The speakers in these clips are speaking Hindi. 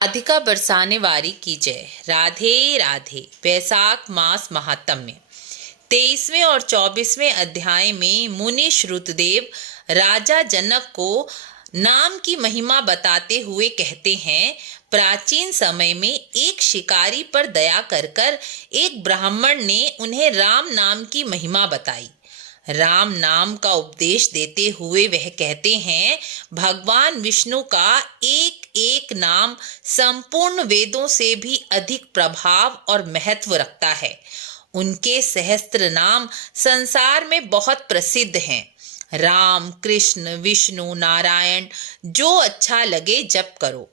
राधिका बरसाने वारी की जय। राधे राधे। वैशाख मास महात्म्य 23वें और 24वें अध्याय में मुनि श्रुतदेव राजा जनक को नाम की महिमा बताते हुए कहते हैं, प्राचीन समय में एक शिकारी पर दया कर कर एक ब्राह्मण ने उन्हें राम नाम की महिमा बताई। राम नाम का उपदेश देते हुए वह कहते हैं, भगवान विष्णु का एक एक नाम संपूर्ण वेदों से भी अधिक प्रभाव और महत्व रखता है। उनके सहस्त्र नाम संसार में बहुत प्रसिद्ध हैं। राम, कृष्ण, विष्णु, नारायण, जो अच्छा लगे जप करो।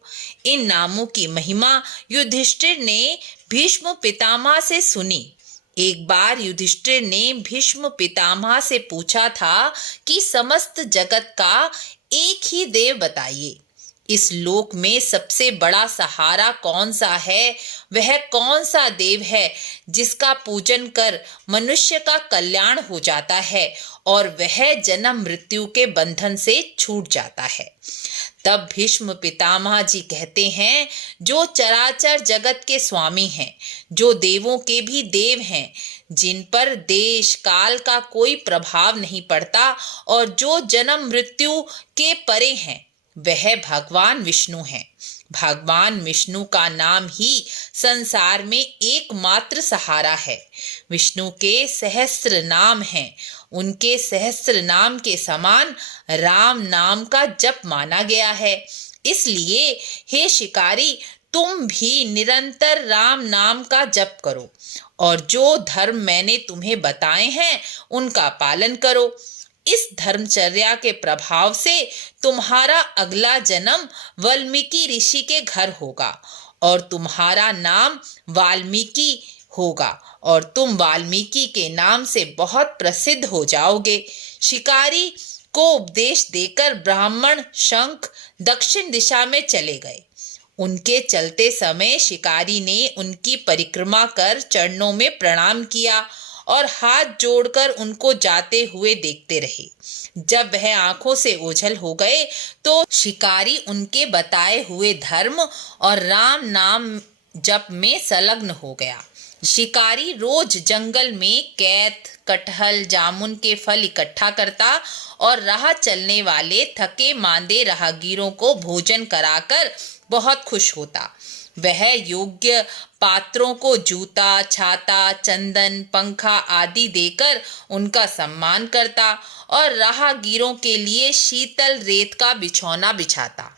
इन नामों की महिमा युधिष्ठिर ने भीष्म पितामह से सुनी। एक बार युधिष्ठिर ने भीष्म पितामह से पूछा था कि समस्त जगत का एक ही देव बताइए, इस लोक में सबसे बड़ा सहारा कौन सा है? वह कौन सा देव है जिसका पूजन कर मनुष्य का कल्याण हो जाता है और वह जन्म मृत्यु के बंधन से छूट जाता है? तब भीष्म पितामह जी कहते हैं, जो चराचर जगत के स्वामी हैं, जो देवों के भी देव हैं, जिन पर देश काल का कोई प्रभाव नहीं पड़ता और जो जन्म मृत्यु के परे हैं, वह भगवान विष्णु हैं। भगवान विष्णु का नाम ही संसार में एकमात्र सहारा है। विष्णु के सहस्त्र नाम हैं। उनके सहस्त्र नाम के समान राम नाम का जप माना गया है। इसलिए हे शिकारी, तुम भी निरंतर राम नाम का जप करो और जो धर्म मैंने तुम्हें बताए हैं उनका पालन करो। इस धर्मचर्या के प्रभाव से तुम्हारा अगला जन्म वाल्मीकि ऋषि के घर होगा और तुम्हारा नाम वाल्मीकि होगा और तुम वाल्मीकि के नाम से बहुत प्रसिद्ध हो जाओगे। शिकारी को उपदेश देकर ब्राह्मण शंख दक्षिण दिशा में चले गए। उनके चलते समय शिकारी ने उनकी परिक्रमा कर चरणों में प्रणाम किया और हाथ जोड़कर उनको जाते हुए देखते रहे। जब वह आंखों से ओझल हो गए तो शिकारी उनके बताए हुए धर्म और राम नाम जप में संलग्न हो गया। शिकारी रोज जंगल में कैथ, कटहल, जामुन के फल इकट्ठा करता और राह चलने वाले थके मांदे राहगीरों को भोजन कराकर बहुत खुश होता। वह योग्य पात्रों को जूता, छाता, चंदन, पंखा आदि देकर उनका सम्मान करता और राहगीरों के लिए शीतल रेत का बिछौना बिछाता।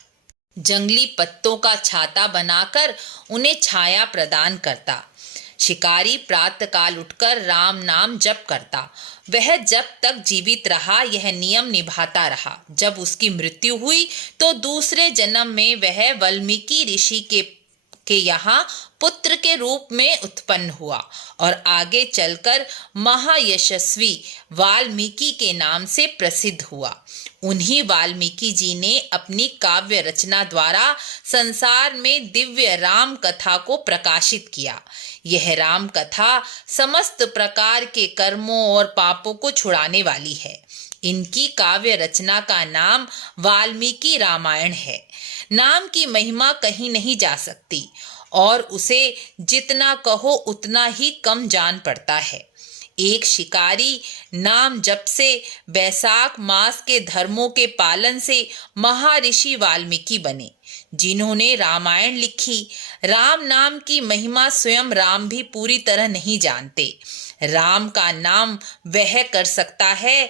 जंगली पत्तों का छाता बनाकर उन्हें छाया प्रदान करता। शिकारी प्रातःकाल उठकर राम नाम जप करता। वह जब तक जीवित रहा यह नियम निभाता रहा। जब उसकी मृत्यु हुई तो दूसरे जन्म में वह वाल्मीकि ऋषि के यहाँ पुत्र के रूप में उत्पन्न हुआ और आगे चलकर महायशस्वी वाल्मीकि के नाम से प्रसिद्ध हुआ। उन्हीं वाल्मीकि जी ने अपनी काव्य रचना द्वारा संसार में दिव्य राम कथा को प्रकाशित किया। यह राम कथा समस्त प्रकार के कर्मों और पापों को छुड़ाने वाली है। इनकी काव्य रचना का नाम वाल्मीकि रामायण है। नाम की महिमा कहीं नहीं जा सकती और उसे जितना कहो उतना ही कम जान पड़ता है। एक शिकारी नाम जप से, वैशाख मास के धर्मों के पालन से महर्षि वाल्मीकि बने, जिन्होंने रामायण लिखी। राम नाम की महिमा स्वयं राम भी पूरी तरह नहीं जानते। राम का नाम वह कर सकता है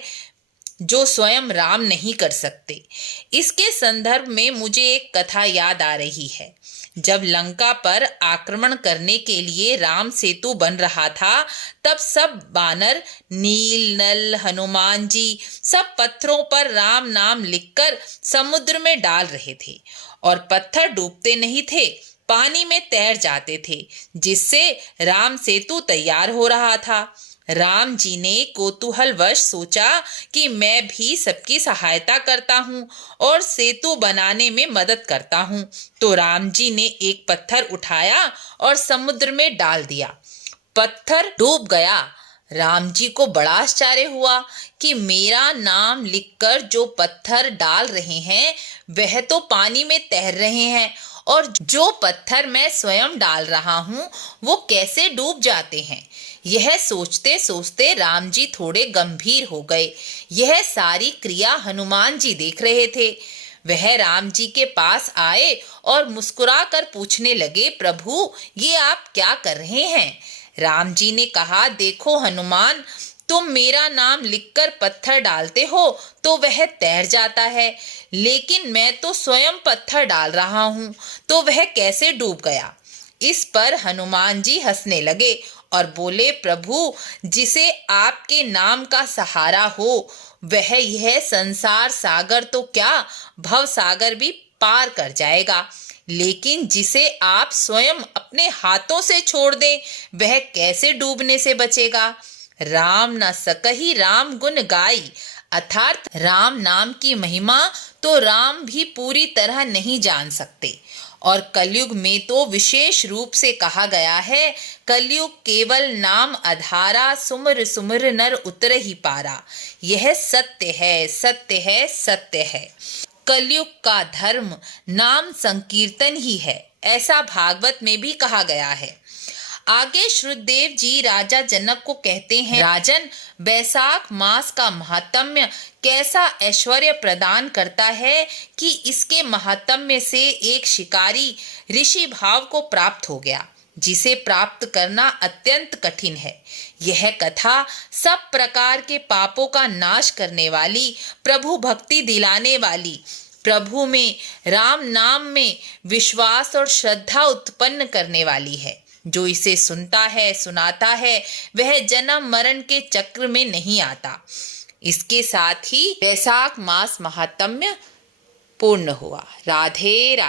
जो स्वयं राम नहीं कर सकते। इसके संदर्भ में मुझे एक कथा याद आ रही है। जब लंका पर आक्रमण करने के लिए राम सेतु बन रहा था, तब सब बानर, नील, नल, हनुमान जी सब पत्थरों पर राम नाम लिखकर समुद्र में डाल रहे थे और पत्थर डूबते नहीं थे, पानी में तैर जाते थे, जिससे राम सेतु तैयार हो रहा था। राम जी ने कौतूहलवश सोचा कि मैं भी सबकी सहायता करता हूँ और सेतु बनाने में मदद करता हूँ। तो राम जी ने एक पत्थर उठाया और समुद्र में डाल दिया। पत्थर डूब गया। राम जी को बड़ा आश्चर्य हुआ कि मेरा नाम लिखकर जो पत्थर डाल रहे हैं वह तो पानी में तैर रहे हैं और जो पत्थर मैं स्वयं डाल रहा हूँ वो कैसे डूब जाते हैं। यह सोचते सोचते राम जी थोड़े गंभीर हो गए। यह सारी क्रिया हनुमान जी देख रहे थे। वह राम जी के पास आए और मुस्कुरा कर पूछने लगे, प्रभु ये आप क्या कर रहे हैं। राम जी ने कहा, देखो हनुमान, तुम मेरा नाम लिखकर पत्थर डालते हो तो वह तैर जाता है, लेकिन मैं तो स्वयं पत्थर डाल रहा हूँ तो वह कैसे डूब गया। इस पर हनुमान जी हंसने लगे और बोले, प्रभु जिसे आपके नाम का सहारा हो वह यह संसार सागर तो क्या भव सागर भी पार कर जाएगा, लेकिन जिसे आप स्वयं अपने हाथों से छोड़ दें वह कैसे डूबने से बचेगा। राम न सकहि राम गुण गाई, अर्थात राम नाम की महिमा तो राम भी पूरी तरह नहीं जान सकते। और कलयुग में तो विशेष रूप से कहा गया है, कलयुग केवल नाम आधारा, सुमिर सुमिर नर उतर ही पारा। यह सत्य है, सत्य है, सत्य है। कलयुग का धर्म नाम संकीर्तन ही है, ऐसा भागवत में भी कहा गया है। आगे श्रुतदेव जी राजा जनक को कहते हैं, राजन, बैसाख मास का महात्म्य कैसा ऐश्वर्य प्रदान करता है कि इसके महात्म्य से एक शिकारी ऋषि भाव को प्राप्त हो गया, जिसे प्राप्त करना अत्यंत कठिन है। यह कथा सब प्रकार के पापों का नाश करने वाली, प्रभु भक्ति दिलाने वाली, प्रभु में राम नाम में विश्वास और श्रद्धा उत्पन्न करने वाली है। जो इसे सुनता है, सुनाता है, वह जन्म मरण के चक्र में नहीं आता। इसके साथ ही बैसाख मास महात्म्य पूर्ण हुआ। राधे राधे।